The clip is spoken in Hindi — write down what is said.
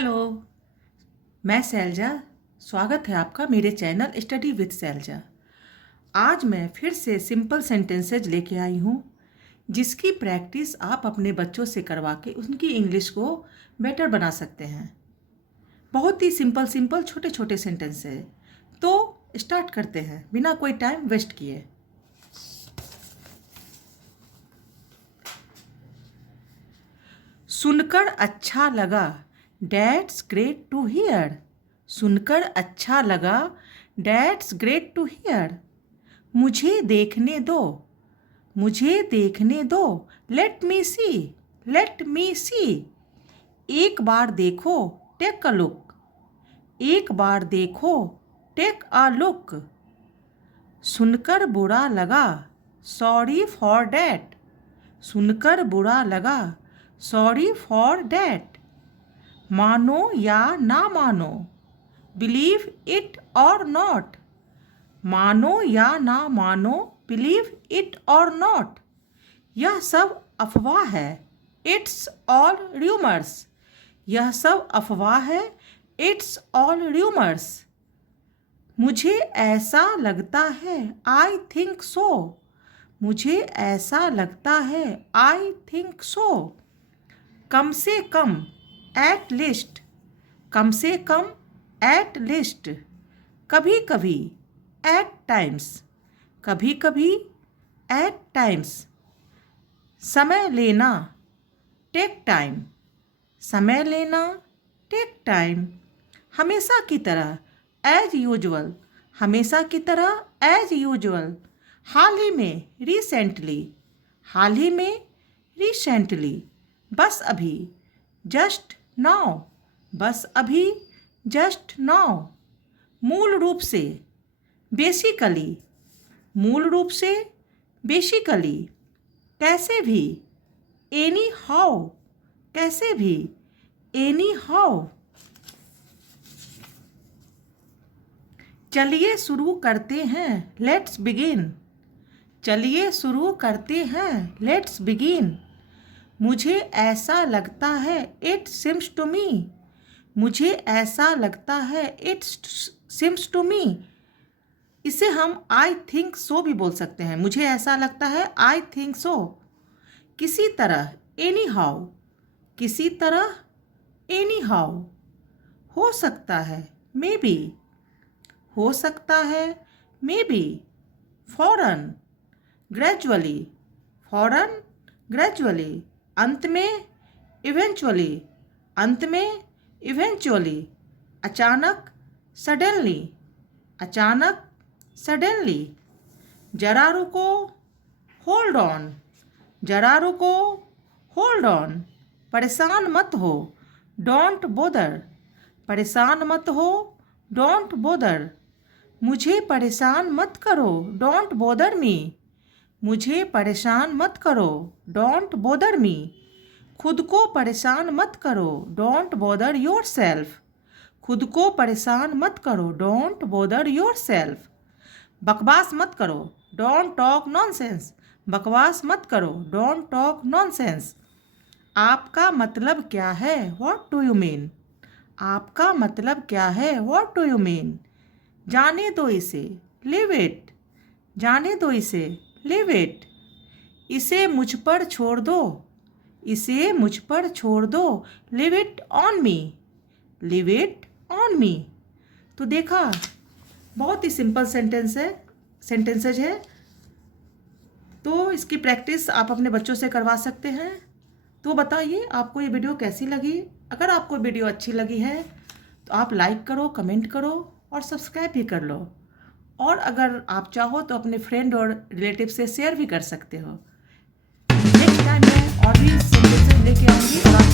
हेलो, मैं शैलजा। स्वागत है आपका मेरे चैनल स्टडी विद शैलजा। आज मैं फिर से सिंपल सेंटेंसेज लेके आई हूँ जिसकी प्रैक्टिस आप अपने बच्चों से करवा के उनकी इंग्लिश को बेटर बना सकते हैं। बहुत ही सिंपल छोटे छोटे सेंटेंस है। तो स्टार्ट करते हैं बिना कोई टाइम वेस्ट किए। सुनकर अच्छा लगा, डैट्स ग्रेट टू हियर। सुनकर अच्छा लगा, डैट्स ग्रेट टू हियर। मुझे देखने दो, मुझे देखने दो। लेट मी सी, लेट मी सी। एक बार देखो, टेक अ लुक। एक बार देखो, टेक अ लुक। सुनकर बुरा लगा, सॉरी फॉर डैट। सुनकर बुरा लगा, सॉरी फॉर डैट। मानो या ना मानो, बिलीव इट और नॉट। मानो या ना मानो, बिलीव इट और नॉट। यह सब अफवाह है, इट्स ऑल र्यूमर्स। यह सब अफवाह है, इट्स ऑल र्यूमर्स। मुझे ऐसा लगता है, आई थिंक सो। मुझे ऐसा लगता है, आई थिंक सो। कम से कम, एट लिस्ट। कम से कम, एट लिस्ट। कभी कभी, एट टाइम्स। कभी कभी, एट टाइम्स। समय लेना, टेक टाइम। समय लेना, टेक टाइम। हमेशा की तरह, एज यूजुअल। हमेशा की तरह, एज यूजुअल। हाल ही में, रिसेंटली। हाल ही में, रिसेंटली। बस अभी, जस्ट नाउ। बस अभी, जस्ट नाउ। मूल रूप से, बेसिकली। मूल रूप से, बेसिकली। कैसे भी, एनी हाउ। कैसे भी, एनी हाउ। चलिए शुरू करते हैं, लेट्स बिगिन। चलिए शुरू करते हैं, लेट्स बिगिन। मुझे ऐसा लगता है, इट सिम्स टू मी। मुझे ऐसा लगता है, इट सिम्स टू मी। इसे हम आई थिंक सो भी बोल सकते हैं। मुझे ऐसा लगता है, आई थिंक सो। किसी तरह, एनी हाउ। किसी तरह, एनी हाउ। हो सकता है, मे बी। हो सकता है, मे बी। फौरन, ग्रेजुअली। फौरन, ग्रेजुअली। अंत में, इवेंचुअली। अंत में, इवेंचुअली। अचानक, सडनली। अचानक, सडनली। जरा रुको, होल्ड ऑन। जरा रुको, होल्ड ऑन। परेशान मत हो, डोंट बोदर। परेशान मत हो, डोंट बोदर। मुझे परेशान मत करो, डोंट बोदर मी। मुझे परेशान मत करो, डोंट बोदर मी। खुद को परेशान मत करो, डोंट बोदर योर सेल्फ। खुद को परेशान मत करो, डोंट बोदर योर सेल्फ। बकवास मत करो, डोंट टॉक नॉनसेंस। बकवास मत करो, डोंट टॉक नॉनसेंस। आपका मतलब क्या है, व्हाट डू यू मीन। आपका मतलब क्या है, व्हाट डू यू मीन। जाने दो इसे, लिव इट। जाने दो इसे, लिव इट। इसे मुझ पर छोड़ दो। इसे मुझ पर छोड़ दो, live it on me. Live it on me. तो देखा, बहुत ही सिंपल सेंटेंसेज है। तो इसकी प्रैक्टिस आप अपने बच्चों से करवा सकते हैं। तो बताइए आपको ये वीडियो कैसी लगी। अगर आपको वीडियो अच्छी लगी है तो आप लाइक करो, कमेंट करो और सब्सक्राइब भी कर लो। और अगर आप चाहो तो अपने फ्रेंड और रिलेटिव से शेयर भी कर सकते हो। नेक्स्ट टाइम मैं और भी सेंटेंसेस लेके आऊँगी और